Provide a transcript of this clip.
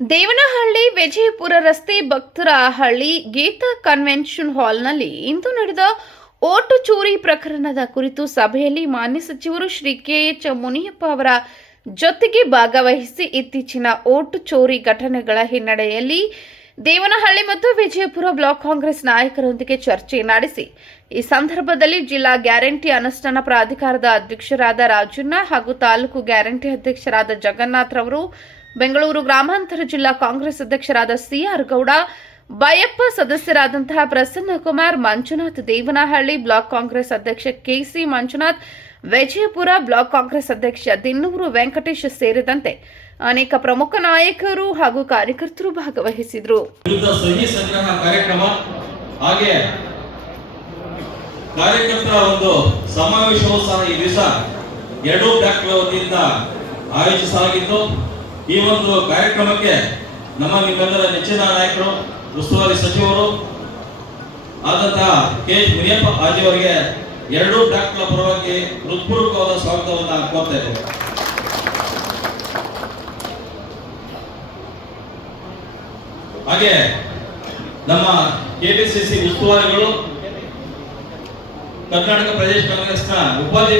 ದೇವನಹಳ್ಳಿ ವಿಜಯಪುರ ರಸ್ತೆ ಭಕ್ತರಹಳ್ಳಿ ಗೀತಾ ಕನ್ವೆನ್ಷನ್ ಹಾಲ್ನಲ್ಲಿ ಇಂದು ನಡೆದ ಓಟು ಚೋರಿ ಪ್ರಕರಣದ ಕುರಿತು ಸಭೆಯಲ್ಲಿ ಮಾನ್ಯ ಸಚಿವರು ಶ್ರೀ ಕೆ ಎಚ್ ಮುನಿಯಪ್ಪ ಅವರ ಜೊತೆಗೆ ಭಾಗವಹಿಸಿ ಇತ್ತೀಚಿನ ಓಟು ಚೋರಿ ಘಟನೆಗಳ ಹಿನ್ನೆಲೆಯಲ್ಲಿ ದೇವನಹಳ್ಳಿ ಮತ್ತು ವಿಜಯಪುರ ಬ್ಲಾಕ್ ಕಾಂಗ್ರೆಸ್ ನಾಯಕರೊಂದಿಗೆ ಚರ್ಚೆ ನಡೆಸಿ. ಈ ಸಂದರ್ಭದಲ್ಲಿ ಜಿಲ್ಲಾ ಗ್ಯಾರಂಟಿ ಅನುಷ್ಠಾನ ಪ್ರಾಧಿಕಾರದ ಅಧ್ಯಕ್ಷರಾದ ರಾಜಣ್ಣ ಹಾಗೂ ತಾಲೂಕು ಗ್ಯಾರಂಟಿ ಅಧ್ಯಕ್ಷರಾದ ಜಗನ್ನಾಥ್ ರವರು ಬೆಂಗಳೂರು ಗ್ರಾಮಾಂತರ ಜಿಲ್ಲಾ ಕಾಂಗ್ರೆಸ್ ಅಧ್ಯಕ್ಷರಾದ ಸಿಆರ್ ಗೌಡ, ಬಯಪ್ಪ ಸದಸ್ಯರಾದಂತಹ ಪ್ರಸನ್ನ ಕುಮಾರ್, ಮಂಜುನಾಥ್ ದೇವನಹಳ್ಳಿ ಬ್ಲಾಕ್ ಕಾಂಗ್ರೆಸ್ ಅಧ್ಯಕ್ಷ ಕೆಸಿ ಮಂಜುನಾಥ್, ವಿಜಯಪುರ ಬ್ಲಾಕ್ ಕಾಂಗ್ರೆಸ್ ಅಧ್ಯಕ್ಷ ದಿನ್ನೂರು ವೆಂಕಟೇಶ್ ಸೇರಿದಂತೆ ಅನೇಕ ಪ್ರಮುಖ ನಾಯಕರು ಹಾಗೂ ಕಾರ್ಯಕರ್ತರು ಭಾಗವಹಿಸಿದರು. ಹಾಗೆ ಕಾರ್ಯಕರ್ತರ ಒಂದು ಸಮಾವೇಶವೂ ಸಹ ಈ ದಿವಸ ಎರಡು ಡಾಕ್ಟರ್ ವತಿಯಿಂದ ಆಯೋಜಿಸಲಾಗಿದ್ದು ಈ ಒಂದು ಕಾರ್ಯಕ್ರಮಕ್ಕೆ ನಮ್ಮ ನಿಮ್ಮೆಲ್ಲರ ನೆಚ್ಚಿನ ನಾಯಕರು, ಉಸ್ತುವಾರಿ ಸಚಿವರು ಆದಂತಹ ಕೆ ಎಚ್ ಮುನಿಯಪ್ಪ ಅವರಿಗೆ ಎರಡೂ ಬ್ಲಾಕ್ಗಳ ಪರವಾಗಿ ಹೃತ್ಪೂರ್ವಕವಾದ ಸ್ವಾಗತವನ್ನು ಕೋರ್ತಾ ಇದ್ದೇವೆ. ಹಾಗೆ ನಮ್ಮ ಕೆಪಿಸಿಸಿ ಉಸ್ತುವಾರಿಗಳು, ಕರ್ನಾಟಕ ಪ್ರದೇಶ ಕಾಂಗ್ರೆಸ್ನ ಉಪಾಧ್ಯಕ್ಷ